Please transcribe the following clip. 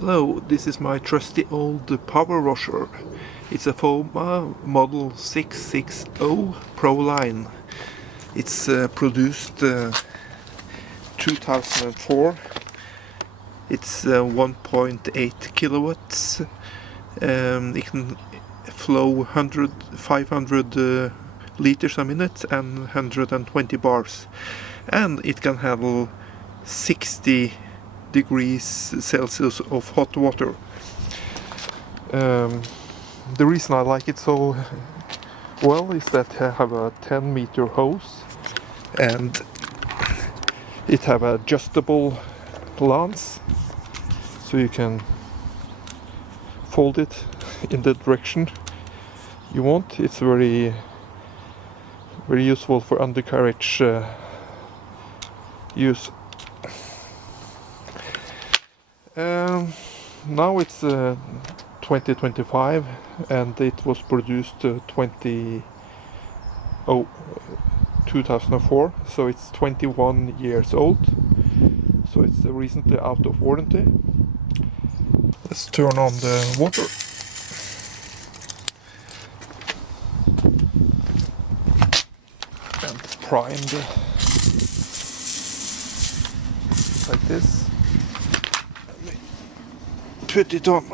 Hello, this is my trusty old power washer. It's a Foma model 660 Pro Line. It's produced 2004. It's 1.8 kilowatts. It can flow 500 liters a minute and 120 bars. And it can handle 60 degrees Celsius of hot water. The reason I like it so well is that I have a 10-meter hose and it have adjustable lance, so you can fold it in the direction you want. It's very useful for undercarriage use. Now it's 2025 and it was produced 2004, so it's 21 years old, so it's recently out of warranty. Let's turn on the water. And prime like this. Put it on.